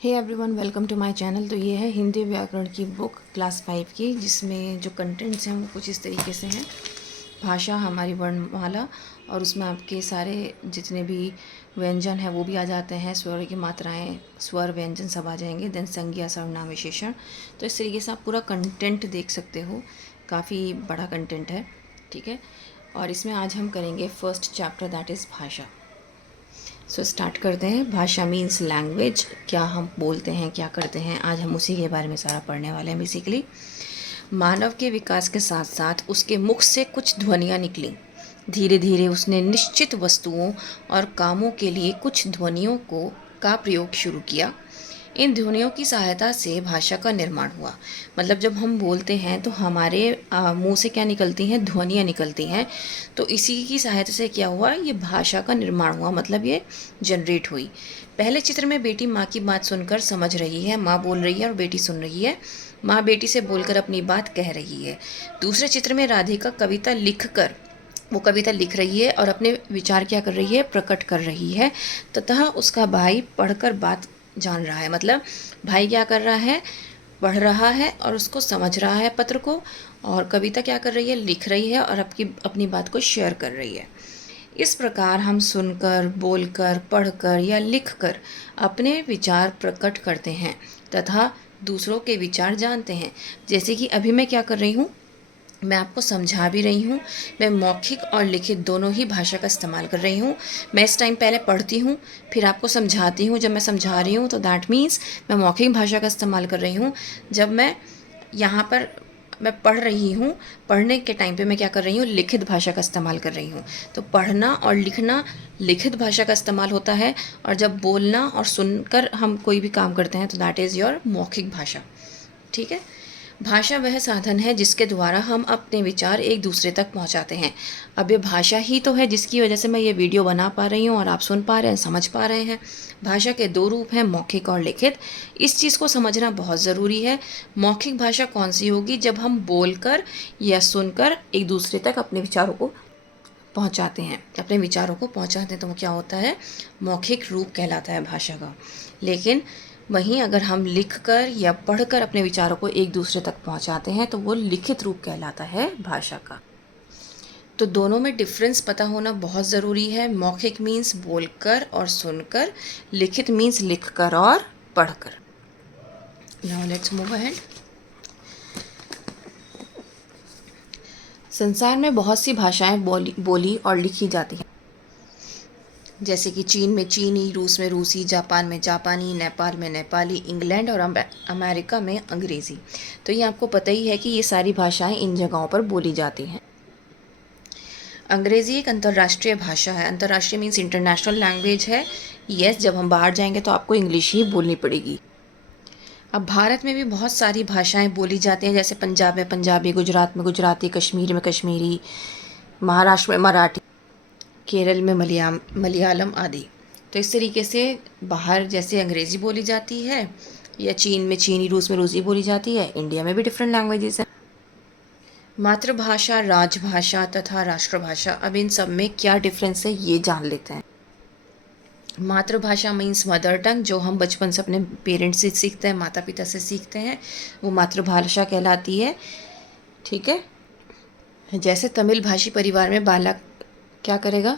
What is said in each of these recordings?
Hey everyone, welcome to my channel. तो ये है हिंदी व्याकरण की बुक क्लास 5 की, जिसमें जो कंटेंट्स हैं वो कुछ इस तरीके से हैं। भाषा हमारी वर्णमाला, और उसमें आपके सारे जितने भी व्यंजन हैं वो भी आ जाते हैं, स्वर की मात्राएं, स्वर व्यंजन सब आ जाएंगे। देन संज्ञा, सर्वनाम, विशेषण। तो इस तरीके से आप पूरा कंटेंट देख सकते हो। काफ़ी बड़ा कंटेंट है, ठीक है। और इसमें आज हम करेंगे फर्स्ट चैप्टर, दैट इज़ भाषा। सो स्टार्ट करते हैं। भाषा मीन्स लैंग्वेज। क्या हम बोलते हैं, क्या करते हैं, आज हम उसी के बारे में सारा पढ़ने वाले हैं बेसिकली। मानव के विकास के साथ साथ उसके मुख से कुछ ध्वनियाँ निकलीं। धीरे धीरे उसने निश्चित वस्तुओं और कामों के लिए कुछ ध्वनियों का प्रयोग शुरू किया। इन ध्वनियों की सहायता से भाषा का निर्माण हुआ। मतलब जब हम बोलते हैं तो हमारे मुंह से क्या निकलती हैं, ध्वनियाँ निकलती हैं। तो इसी की सहायता से क्या हुआ, ये भाषा का निर्माण हुआ, मतलब ये जनरेट हुई। पहले चित्र में बेटी माँ की बात सुनकर समझ रही है, माँ बोल रही है और बेटी सुन रही है। माँ बेटी से बोलकर अपनी बात कह रही है। दूसरे चित्र में राधिका कविता लिख रही है और अपने विचार क्या कर रही है, प्रकट कर रही है, तथा उसका भाई पढ़कर बात जान रहा है। मतलब भाई क्या कर रहा है, पढ़ रहा है और उसको समझ रहा है पत्र को, और कविता क्या कर रही है, लिख रही है और अपनी बात को शेयर कर रही है। इस प्रकार हम सुनकर, बोलकर, पढ़कर या लिखकर अपने विचार प्रकट करते हैं तथा दूसरों के विचार जानते हैं। जैसे कि अभी मैं क्या कर रही हूँ, मैं आपको समझा भी रही हूँ। मैं मौखिक और लिखित दोनों ही भाषा का इस्तेमाल कर रही हूँ। मैं इस टाइम पहले पढ़ती हूँ, फिर आपको समझाती हूँ। जब मैं समझा रही हूँ तो दैट मीन्स मैं मौखिक भाषा का इस्तेमाल कर रही हूँ। जब मैं यहाँ पर मैं पढ़ रही हूँ, पढ़ने के टाइम पे मैं क्या कर रही हूँ, लिखित भाषा का इस्तेमाल कर रही हूँ। तो पढ़ना और लिखना लिखित भाषा का इस्तेमाल होता है, और जब बोलना और सुनकर हम कोई भी काम करते हैं तो दैट इज़ योर मौखिक भाषा, ठीक है। भाषा वह साधन है जिसके द्वारा हम अपने विचार एक दूसरे तक पहुंचाते हैं। अब ये भाषा ही तो है जिसकी वजह से मैं ये वीडियो बना पा रही हूँ और आप सुन पा रहे हैं, समझ पा रहे हैं। भाषा के दो रूप हैं, मौखिक और लिखित। इस चीज़ को समझना बहुत ज़रूरी है। मौखिक भाषा कौन सी होगी, जब हम बोलकर या सुनकर एक दूसरे तक अपने विचारों को पहुंचाते हैं, तो वो क्या होता है, मौखिक रूप कहलाता है भाषा का। लेकिन वहीं अगर हम लिखकर या पढ़कर अपने विचारों को एक दूसरे तक पहुंचाते हैं तो वो लिखित रूप कहलाता है भाषा का। तो दोनों में डिफरेंस पता होना बहुत ज़रूरी है। मौखिक मीन्स बोलकर और सुनकर, लिखित मीन्स लिखकर और पढ़कर। Now let's move ahead. संसार में बहुत सी भाषाएं बोली और लिखी जाती हैं। जैसे कि चीन में चीनी, रूस में रूसी, जापान में जापानी, नेपाल में नेपाली, इंग्लैंड और अमेरिका में अंग्रेज़ी। तो ये आपको पता ही है कि ये सारी भाषाएं इन जगहों पर बोली जाती हैं। अंग्रेज़ी एक अंतर्राष्ट्रीय भाषा है। अंतर्राष्ट्रीय मीन्स इंटरनेशनल लैंग्वेज है। यस, जब हम बाहर जाएंगे तो आपको इंग्लिश ही बोलनी पड़ेगी। अब भारत में भी बहुत सारी भाषाएं बोली जाती हैं। जैसे पंजाब में पंजाबी, गुजरात में गुजराती, कश्मीर में कश्मीरी, महाराष्ट्र में मराठी, केरल में मलयालम आदि। तो इस तरीके से बाहर जैसे अंग्रेज़ी बोली जाती है, या चीन में चीनी, रूस में रूसी बोली जाती है, इंडिया में भी डिफरेंट लैंग्वेजेस हैं। मातृभाषा, राजभाषा तथा राष्ट्रभाषा, अब इन सब में क्या डिफरेंस है ये जान लेते हैं। मातृभाषा मीन्स मदर टंग, जो हम बचपन से अपने पेरेंट्स से सीखते हैं, माता पिता से सीखते हैं, वो मातृभाषा कहलाती है, ठीक है। जैसे तमिल भाषी परिवार में बालक क्या करेगा,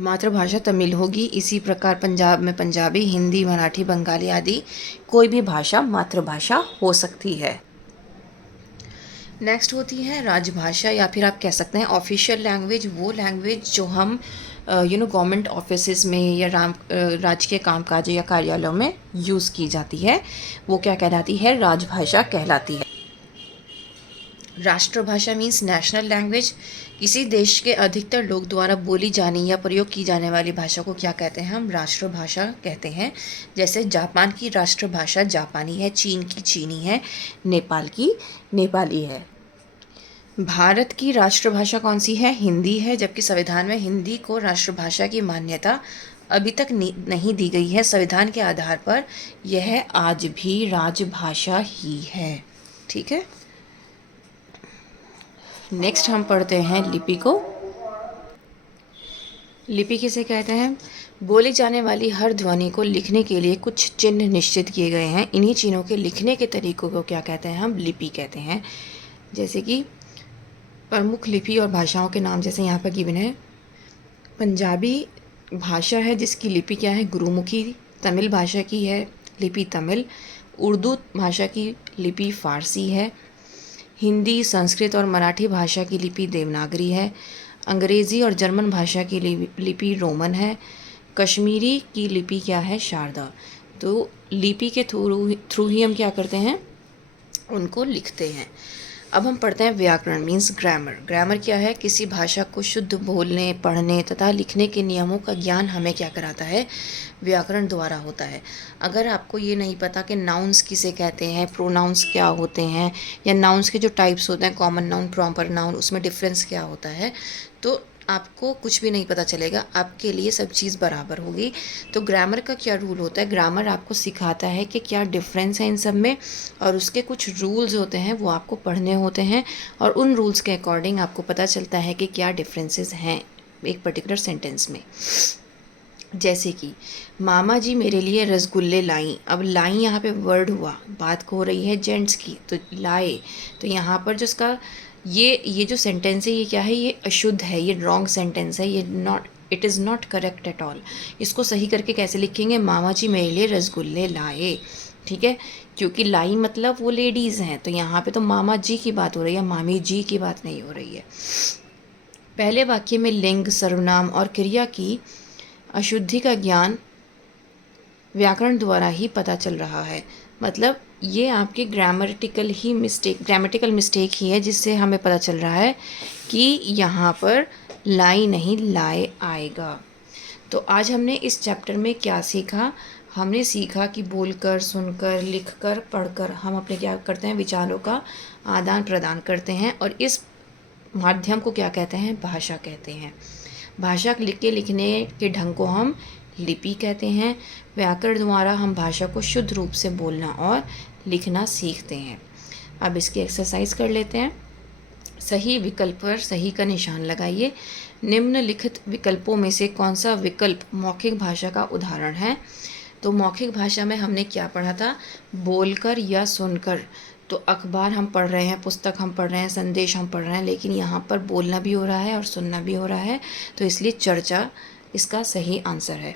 मातृभाषा तमिल होगी। इसी प्रकार पंजाब में पंजाबी, हिंदी, मराठी, बंगाली आदि कोई भी भाषा मातृभाषा हो सकती है। नेक्स्ट होती है राजभाषा, या फिर आप कह सकते हैं ऑफिशियल लैंग्वेज। वो लैंग्वेज जो हम गवर्नमेंट ऑफिसेज में या राजकीय कामकाज या कार्यालयों में यूज़ की जाती है, वो क्या कहलाती है, राजभाषा कहलाती है। राष्ट्रभाषा मीन्स नेशनल लैंग्वेज। किसी देश के अधिकतर लोग द्वारा बोली जाने या प्रयोग की जाने वाली भाषा को क्या कहते हैं, हम राष्ट्रभाषा कहते हैं। जैसे जापान की राष्ट्रभाषा जापानी है, चीन की चीनी है, नेपाल की नेपाली है। भारत की राष्ट्रभाषा कौन सी है, हिंदी है, जबकि संविधान में हिंदी को राष्ट्रभाषा की मान्यता अभी तक नहीं दी गई है। संविधान के आधार पर यह आज भी राजभाषा ही है, ठीक है। नेक्स्ट हम पढ़ते हैं लिपि को। लिपि किसे कहते हैं, बोली जाने वाली हर ध्वनि को लिखने के लिए कुछ चिन्ह निश्चित किए गए हैं। इन्हीं चिन्हों के लिखने के तरीकों को क्या कहते हैं? हम लिपि कहते हैं। जैसे कि प्रमुख लिपि और भाषाओं के नाम जैसे यहाँ पर गिवन है। पंजाबी भाषा है जिसकी लिपि क्या है? गुरुमुखी। तमिल भाषा की है लिपि तमिल। उर्दू भाषा की लिपि फ़ारसी है। हिंदी, संस्कृत और मराठी भाषा की लिपि देवनागरी है। अंग्रेज़ी और जर्मन भाषा की लिपि रोमन है। कश्मीरी की लिपि क्या है? शारदा। तो लिपि के थ्रू ही हम क्या करते हैं? उनको लिखते हैं। अब हम पढ़ते हैं व्याकरण मीन्स ग्रामर। ग्रामर क्या है? किसी भाषा को शुद्ध बोलने, पढ़ने तथा लिखने के नियमों का ज्ञान हमें क्या कराता है? व्याकरण द्वारा होता है। अगर आपको ये नहीं पता कि नाउन्स किसे कहते हैं, प्रोनाउंस क्या होते हैं, या नाउन्स के जो टाइप्स होते हैं, कॉमन नाउन, प्रॉपर नाउन, उसमें डिफरेंस क्या होता है, तो आपको कुछ भी नहीं पता चलेगा। आपके लिए सब चीज़ बराबर होगी। तो ग्रामर का क्या रूल होता है? ग्रामर आपको सिखाता है कि क्या डिफरेंस है इन सब में, और उसके कुछ रूल्स होते हैं वो आपको पढ़ने होते हैं, और उन रूल्स के अकॉर्डिंग आपको पता चलता है कि क्या डिफरेंसेस हैं एक पर्टिकुलर सेंटेंस में। जैसे कि मामा जी मेरे लिए रसगुल्ले लाई। अब लाई यहाँ पे वर्ड हुआ, बात हो रही है जेंट्स की, तो लाए। तो यहाँ पर जो इसका ये जो सेंटेंस है ये क्या है? ये अशुद्ध है, ये रॉन्ग सेंटेंस है, ये not, it is not correct at all. इसको सही करके कैसे लिखेंगे? मामा जी मेरे लिए रसगुल्ले लाए। ठीक है, क्योंकि लाई मतलब वो लेडीज़ हैं, तो यहाँ पे तो मामा जी की बात हो रही है, मामी जी की बात नहीं हो रही है। पहले वाक्य में लिंग, सर्वनाम और क्रिया की अशुद्धि का ज्ञान व्याकरण द्वारा ही पता चल रहा है। मतलब ये आपके ग्रामेटिकल मिस्टेक ही है, जिससे हमें पता चल रहा है कि यहाँ पर लाई नहीं लाए आएगा। तो आज हमने इस चैप्टर में क्या सीखा? हमने सीखा कि बोलकर, सुनकर, लिखकर, पढ़कर हम अपने क्या करते हैं? विचारों का आदान प्रदान करते हैं, और इस माध्यम को क्या कहते हैं? भाषा कहते हैं। भाषा लिख के लिखने के ढंग को हम लिपि कहते हैं। व्याकरण द्वारा हम भाषा को शुद्ध रूप से बोलना और लिखना सीखते हैं। अब इसकी एक्सरसाइज कर लेते हैं। सही विकल्प पर सही का निशान लगाइए। निम्नलिखित विकल्पों में से कौन सा विकल्प मौखिक भाषा का उदाहरण है? तो मौखिक भाषा में हमने क्या पढ़ा था? बोलकर या सुनकर। तो अखबार हम पढ़ रहे हैं, पुस्तक हम पढ़ रहे हैं, संदेश हम पढ़ रहे हैं, लेकिन यहाँ पर बोलना भी हो रहा है और सुनना भी हो रहा है, तो इसलिए चर्चा इसका सही आंसर है।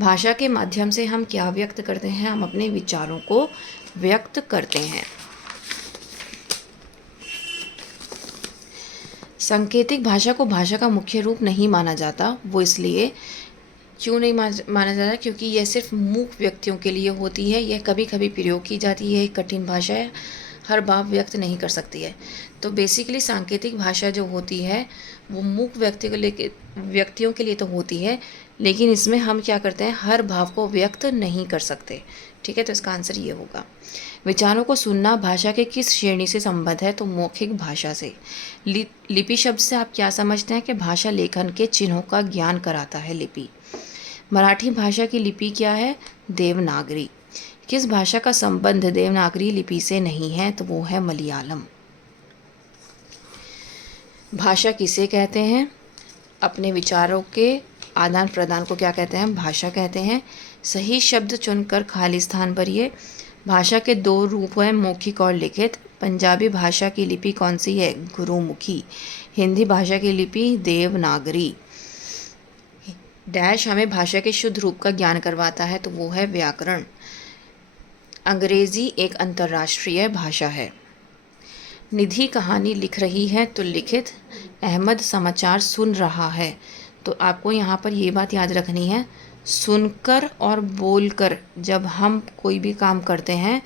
भाषा के माध्यम से हम क्या व्यक्त करते हैं? हम अपने विचारों को व्यक्त करते हैं। सांकेतिक भाषा को भाषा का मुख्य रूप नहीं माना जाता। वो इसलिए क्यों नहीं माना जाता? क्योंकि यह सिर्फ मूक व्यक्तियों के लिए होती है। यह कभी कभी प्रयोग की जाती है। एक कठिन भाषा है, हर भाव व्यक्त नहीं कर सकती है। तो बेसिकली सांकेतिक भाषा जो होती है वो मूक व्यक्तियों के लिए तो होती है, लेकिन इसमें हम क्या करते हैं? हर भाव को व्यक्त नहीं कर सकते। ठीक है, तो इसका आंसर ये होगा। विचारों को सुनना भाषा के किस श्रेणी से संबद्ध है? तो मौखिक भाषा से। लिपि शब्द से आप क्या समझते हैं? कि भाषा लेखन के चिन्हों का ज्ञान कराता है लिपि। मराठी भाषा की लिपि क्या है? देवनागरी। किस भाषा का संबंध देवनागरी लिपि से नहीं है? तो वो है मलयालम। भाषा किसे कहते हैं? अपने विचारों के आदान प्रदान को क्या कहते हैं? भाषा कहते हैं। सही शब्द चुनकर खाली स्थान भरिए। भाषा के दो रूप हैं, मौखिक और लिखित। पंजाबी भाषा की लिपि कौन सी है? गुरुमुखी। हिंदी भाषा की लिपि देवनागरी। डैश हमें भाषा के शुद्ध रूप का ज्ञान करवाता है, तो वो है व्याकरण। अंग्रेज़ी एक अंतर्राष्ट्रीय भाषा है। निधि कहानी लिख रही है, तो लिखित। अहमद समाचार सुन रहा है, तो आपको यहाँ पर ये बात याद रखनी है, सुनकर और बोलकर जब हम कोई भी काम करते हैं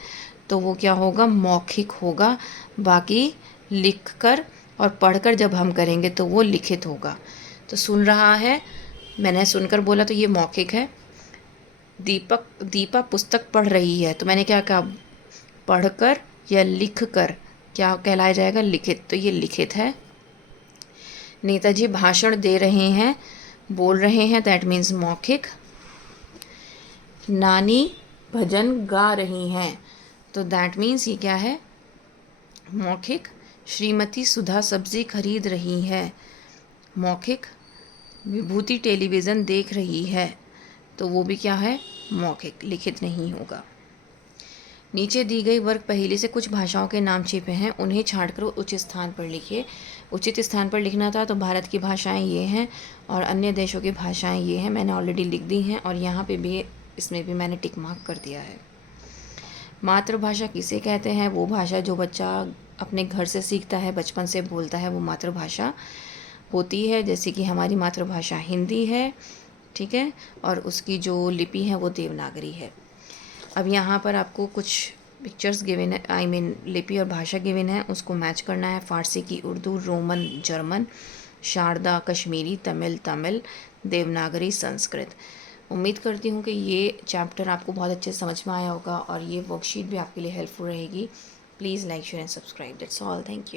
तो वो क्या होगा? मौखिक होगा। बाकी लिखकर और पढ़कर जब हम करेंगे तो वो लिखित होगा। तो सुन रहा है, मैंने सुनकर बोला तो ये मौखिक है। दीपा पुस्तक पढ़ रही है, तो मैंने क्या कहा? पढ़कर या लिखकर क्या कहलाया जाएगा? लिखित। तो ये लिखित है। नेताजी भाषण दे रहे हैं, बोल रहे हैं, दैट मीन्स मौखिक। नानी भजन गा रही हैं, तो दैट मीन्स ये क्या है? मौखिक। श्रीमती सुधा सब्जी खरीद रही है, मौखिक। विभूति टेलीविज़न देख रही है, तो वो भी क्या है, मौखिक, लिखित नहीं होगा। नीचे दी गई वर्ग पहेली से कुछ भाषाओं के नाम छिपे हैं, उन्हें छांटकर उचित स्थान पर लिखिए। उचित स्थान पर लिखना था तो भारत की भाषाएं ये हैं और अन्य देशों की भाषाएं ये हैं, मैंने ऑलरेडी लिख दी हैं और यहाँ पे भी, इसमें भी मैंने टिक मार्क कर दिया है। मातृभाषा किसे कहते हैं? वो भाषा जो बच्चा अपने घर से सीखता है, बचपन से बोलता है, वो मातृभाषा होती है। जैसे कि हमारी मातृभाषा हिंदी है, ठीक है, और उसकी जो लिपि है वो देवनागरी है। अब यहाँ पर आपको कुछ पिक्चर्स गिवन है, आई मीन लिपि और भाषा गिवन है, उसको मैच करना है। फारसी की उर्दू, रोमन जर्मन, शारदा कश्मीरी, तमिल देवनागरी संस्कृत। उम्मीद करती हूँ कि ये चैप्टर आपको बहुत अच्छे से समझ में आया होगा और ये वर्कशीट भी आपके लिए हेल्पफुल रहेगी। Please like share and subscribe. That's all, thank you.